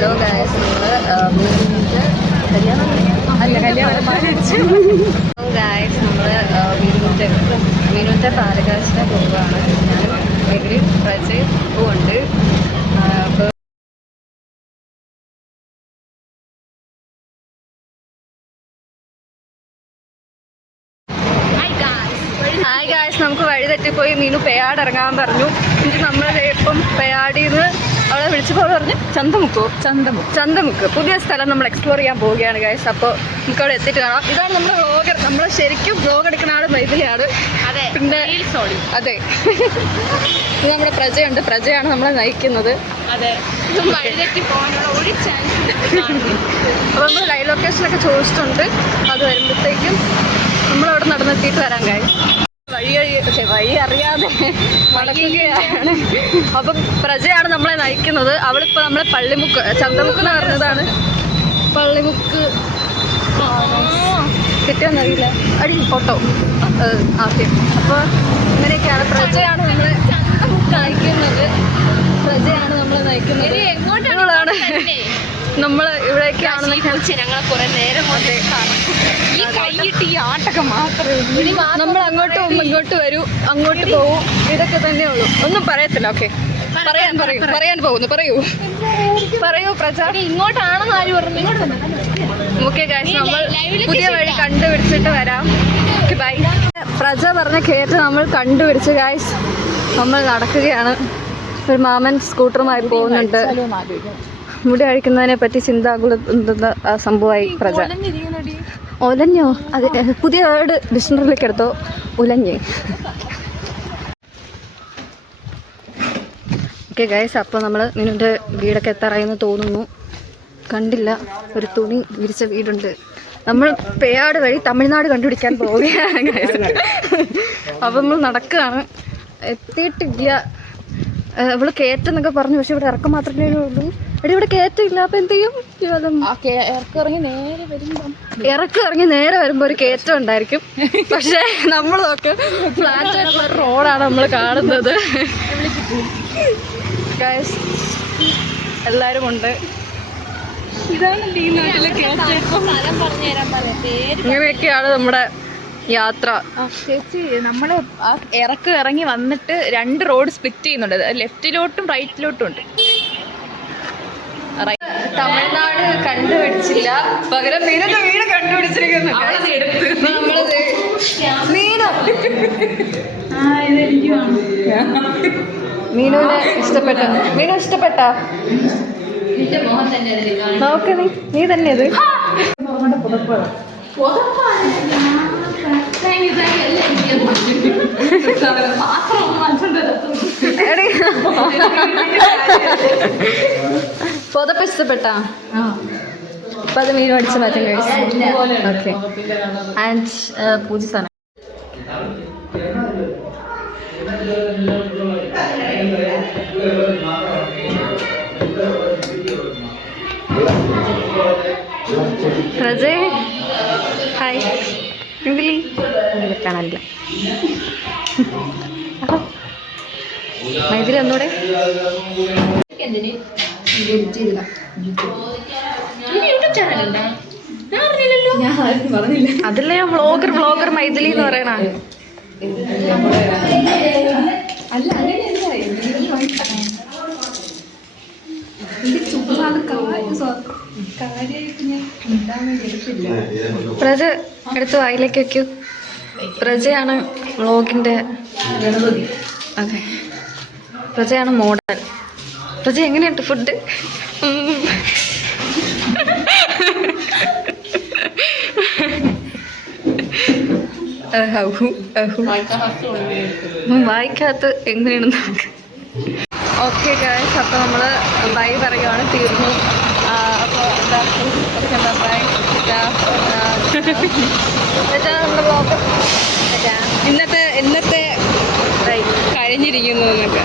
Hello guys, guys നമ്മൾ മീനുവിൻ്റെ പാലക്കാശിനെ പോവുകയാണ്. ഞാൻ എഗ്രി പ്രജയും ഉണ്ട്. അപ്പോൾ ഹായ് ഗായ്സ്, നമുക്ക് വഴി തെറ്റിപ്പോയി. മീനു പെയാട് ഇറങ്ങാൻ പറഞ്ഞു. എന്നിട്ട് നമ്മൾ ഇപ്പം പെയാടിന്ന് അവളെ വിളിച്ചപ്പോൾ പറഞ്ഞു ചന്തമുക്ക് പുതിയ സ്ഥലം നമ്മൾ എക്സ്പ്ലോർ ചെയ്യാൻ പോവുകയാണ് ഗായ്സ്. അപ്പോൾ നമുക്ക് അവിടെ എത്തിയിട്ട് കാണാം. ഇതാണ് നമ്മുടെ വ്ളോഗർ. നമ്മൾ ശരിക്കും വ്ളോഗ് എടുക്കുന്ന ആൾ മൈഥിലിയാണ്. പിന്നെ അതെ, ഇത് നമ്മുടെ പ്രജയുണ്ട്. പ്രജയാണ് നമ്മളെ നയിക്കുന്നത്. അപ്പോൾ നമ്മൾ ലൈവ് ലൊക്കേഷനൊക്കെ ചോദിച്ചിട്ടുണ്ട്. അത് വരുമ്പോഴത്തേക്കും നമ്മളവിടെ നടന്നെത്തിയിട്ട് വരാൻ ഗായ്സ്. വഴി അറിയാതെ നടക്കുകയാണ്. അപ്പം പ്രജയാണ് നമ്മളെ നയിക്കുന്നത്. അവളിപ്പോൾ നമ്മളെ പള്ളിമുക്ക് ചന്തമുക്ക് എന്ന് പറഞ്ഞതാണ്. പള്ളിമുക്ക് കിട്ടിയെന്നറിയില്ല. അടി ഫോട്ടോ ഓക്കെ. അപ്പോൾ ഇങ്ങനെയൊക്കെയാണ്. പ്രജയാണ് നമ്മളെ നയിക്കുന്നത്. എങ്ങോട്ടാണ് നമ്മൾ ഇവിടേക്കാണ് ഞങ്ങളെ കുറെ നേരം കൊണ്ട് ഈ കൈയിട്ട് ഈ ആട്ടൊക്കെ മാത്രമേ നമ്മൾ അങ്ങോട്ട് പോകുമ്പോൾ ഇങ്ങോട്ട് വരൂ, അങ്ങോട്ട് പോവും. ഇതൊക്കെ തന്നെ ഉള്ളൂ. ഒന്നും പറയത്തില്ല. ഓക്കെ, പറയാൻ പോകുന്നു. പറയൂ പ്രജ. ഇങ്ങോട്ടാണെന്ന് ആര് പറഞ്ഞു? ഓക്കെ ഗൈസ്, നമ്മൾ പുതിയ വഴി കണ്ടുപിടിച്ചിട്ട് വരാം. Okay bye. പ്രജ പറഞ്ഞ കേട്ട് നമ്മൾ കണ്ടുപിടിച്ച് ഗൈസ് നമ്മൾ നടക്കുകയാണ്. ഒരു മാമൻ സ്കൂട്ടറുമായി പോകുന്നുണ്ട്. മുടി അഴിക്കുന്നതിനെ പറ്റി ചിന്താകുല സംഭവമായി പ്രജ. ഒലഞ്ഞോ? അത് പുതിയ വേർഡ് ഡിക്ഷണറിയിലേക്ക് എടുത്തോ, ഉലഞ്ഞ്. ഓക്കെ ഗൈസ്, അപ്പോൾ നമ്മൾ മീനുവിൻ്റെ വീടൊക്കെ എത്താറായെന്ന് തോന്നുന്നു. കണ്ടില്ല, ഒരു തുണി വിരിച്ച വീടുണ്ട്. നമ്മൾ പേയാട് വഴി തമിഴ്നാട് കണ്ടുപിടിക്കാൻ പോവുകയാണ് ഗൈസ്. അപ്പം നമ്മൾ നടക്കുകയാണ്. എത്തിയിട്ടില്ല. അവള് കയറ്റെന്നൊക്കെ പറഞ്ഞു, പക്ഷെ ഇവിടെ ഇറക്കം മാത്രമേ ഉള്ളൂ. എടി ഇവിടെ കയറ്റില്ല. അപ്പം എന്ത് ചെയ്യും? ഇറങ്ങി നേരെ വരുമ്പോൾ ഒരു കയറ്റം ഉണ്ടായിരിക്കും. പക്ഷെ നമ്മൾ നോക്ക്, ഫ്ലാറ്റ് ആയിട്ടുള്ള റോഡാണ് നമ്മൾ കാണുന്നത്. ഗൈസ് എല്ലാവരും ഉണ്ട്. ഇങ്ങനെയൊക്കെയാണ് നമ്മുടെ യാത്ര. ചേച്ചി, നമ്മൾ ഇറങ്ങി വന്നിട്ട് 2 റോഡ് സ്പ്ലിറ്റ് ചെയ്യുന്നുണ്ട്. ലെഫ്റ്റിലോട്ടും റൈറ്റിലോട്ടും ഉണ്ട്. തമിഴ്നാട് കണ്ടുപിടിച്ചില്ല, പകരം മീനൊക്കെ വീട് കണ്ടുപിടിച്ചിരിക്കുന്നു. മീനുവിനെ ഇഷ്ടപ്പെട്ട? മീനു ഇഷ്ടപ്പെട്ട? നോക്ക്, നീ തന്നെ ഇത് പുതപ്പ് ഇഷ്ടപ്പെട്ടാ? അപ്പൊ അത് മീൻ അടിച്ച് മാറ്റം കഴിച്ചു. ഓക്കെ. ആൻഡ് പൂജ സാധനം പ്രജേ ഹായ്. കാണാനില്ല. മൈഥിലി ഒന്നൂടെ അതല്ലേ വ്ളോഗർ മൈഥിലി എന്ന് പറയണ. പ്രജ എടുത്ത് വായിലേക്ക് വെക്കൂ. പ്രജയാണ് വ്ളോഗിൻ്റെ. അതെ, പ്രജയാണ് മോഡൽ. പ്രജ എങ്ങനെയുണ്ട് ഫുഡ്? വായിക്കാത്ത എങ്ങനെയാണെന്ന് നമുക്ക്. ഓക്കെ ഗൈസ്, അപ്പോൾ നമ്മൾ ബൈ പറയുകയാണ്. തീർന്നു. അപ്പോൾ എന്താ ബൈ. നമ്മുടെ ബ്ലോഗ് ഇന്നത്തെ കഴിഞ്ഞിരിക്കുന്നു എന്നൊക്കെ.